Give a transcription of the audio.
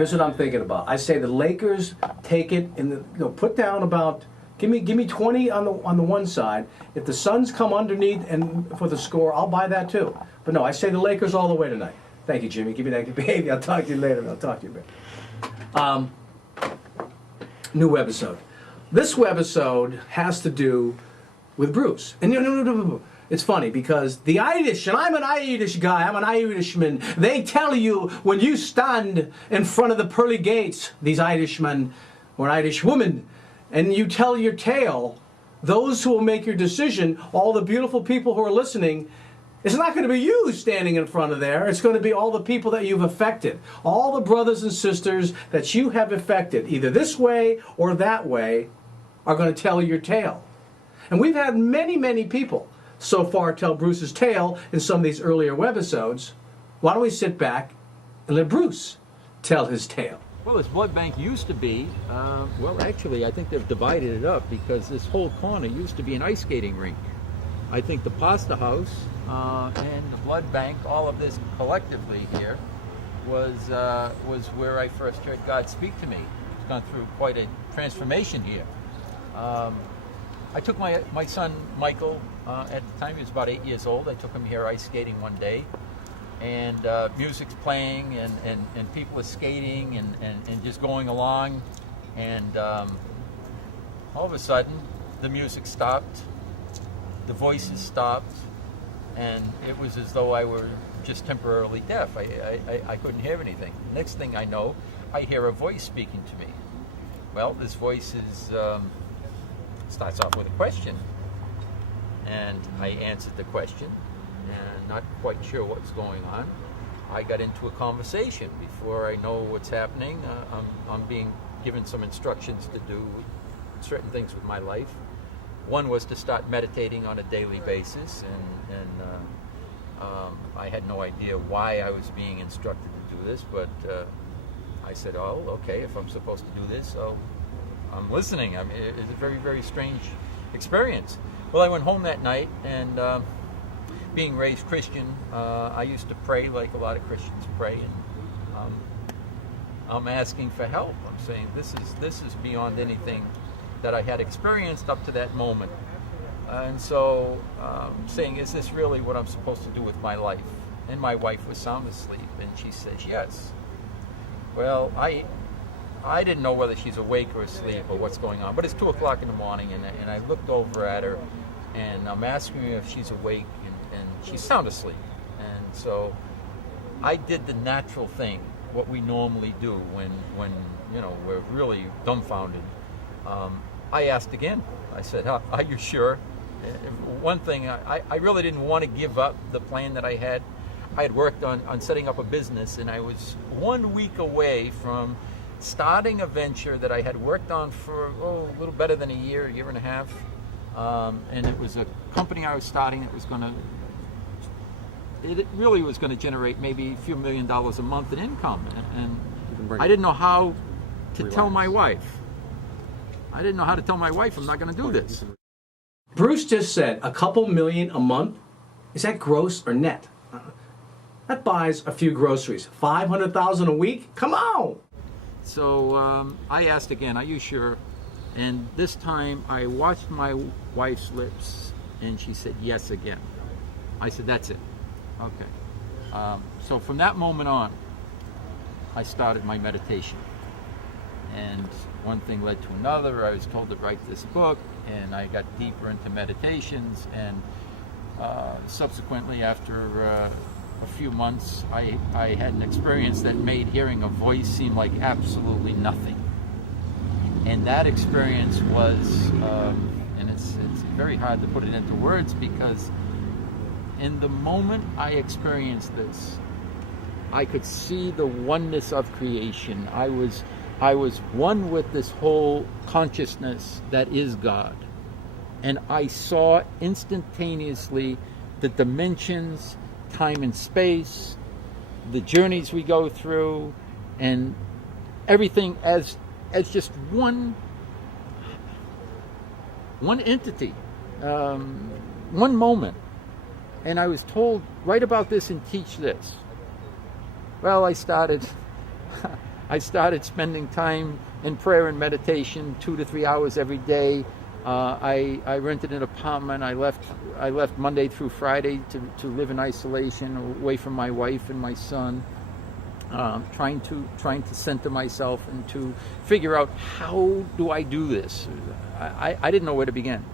Here's what I'm thinking about. I say the Lakers take it and put down about give me 20 on the one side. If the Suns come underneath and for the score, I'll buy that too. But no, I say the Lakers all the way tonight. Thank you, Jimmy. Give me that baby. I'll talk to you later. I'll talk to you a bit. New webisode. This webisode has to do with Bruce. And it's funny because the Irish, and I'm an Irish guy, I'm an Irishman, they tell you when you stand in front of the pearly gates, these Irishmen or Irish women, and you tell your tale, those who will make your decision, all the beautiful people who are listening, it's not going to be you standing in front of there. It's going to be all the people that you've affected. All the brothers and sisters that you have affected, either this way or that way, are going to tell your tale. And we've had many, many people so far tell Bruce's tale in some of these earlier webisodes. Why don't we sit back and let Bruce tell his tale? Well, this blood bank used to be, well, actually, I think they've divided it up because this whole corner used to be an ice skating rink. I think the pasta house and the blood bank, all of this collectively here, was where I first heard God speak to me. It's gone through quite a transformation here. I took my son Michael, at the time he was about 8 years old. I took him here ice skating one day, and music's playing and people are skating and just going along, and all of a sudden the music stopped, the voices stopped, and it was as though I were just temporarily deaf. I couldn't hear anything. Next thing I know, I hear a voice speaking to me. Well, this voice starts off with a question, and I answered the question, and not quite sure what's going on. I got into a conversation. Before I know what's happening, I'm being given some instructions to do certain things with my life. One was to start meditating on a daily basis, and I had no idea why I was being instructed to do this, but I said, oh, okay, if I'm supposed to do this, so I'm listening. I mean, it's a very, very strange experience. Well, I went home that night, and being raised Christian, I used to pray like a lot of Christians pray, and I'm asking for help. I'm saying this is beyond anything that I had experienced up to that moment. And so saying, is this really what I'm supposed to do with my life? And my wife was sound asleep, and she says, yes. Well, I didn't know whether she's awake or asleep or what's going on, but it's 2 o'clock in the morning, and I looked over at her, and I'm asking her if she's awake, and she's sound asleep. And so I did the natural thing, what we normally do when we're really dumbfounded. I asked again. I said, are you sure? One thing, I really didn't want to give up the plan that I had. I had worked on setting up a business, and I was 1 week away from starting a venture that I had worked on for a little better than a year and a half. And it was a company I was starting that was it really was going to generate maybe a few $1 million a month in income. And I didn't know how to tell my wife. I didn't know how to tell my wife I'm not going to do this. Bruce just said a couple million a month. Is that gross or net? That buys a few groceries. $500,000 a week? Come on! So I asked again, are you sure? And this time I watched my wife's lips, and she said yes again. I said, that's it. Okay. So from that moment on, I started my meditation. And one thing led to another. I was told to write this book, and I got deeper into meditations, and subsequently, after a few months, I had an experience that made hearing a voice seem like absolutely nothing. And that experience was, and it's very hard to put it into words, because in the moment I experienced this, I could see the oneness of creation. I was one with this whole consciousness that is God. And I saw instantaneously the dimensions, time and space, the journeys we go through, and everything as just one entity, one moment. And I was told, write about this and teach this. Well, I started I started spending time in prayer and meditation, 2 to 3 hours every day. I rented an apartment. I left Monday through Friday to live in isolation, away from my wife and my son. Trying to center myself and to figure out, how do I do this? I didn't know where to begin.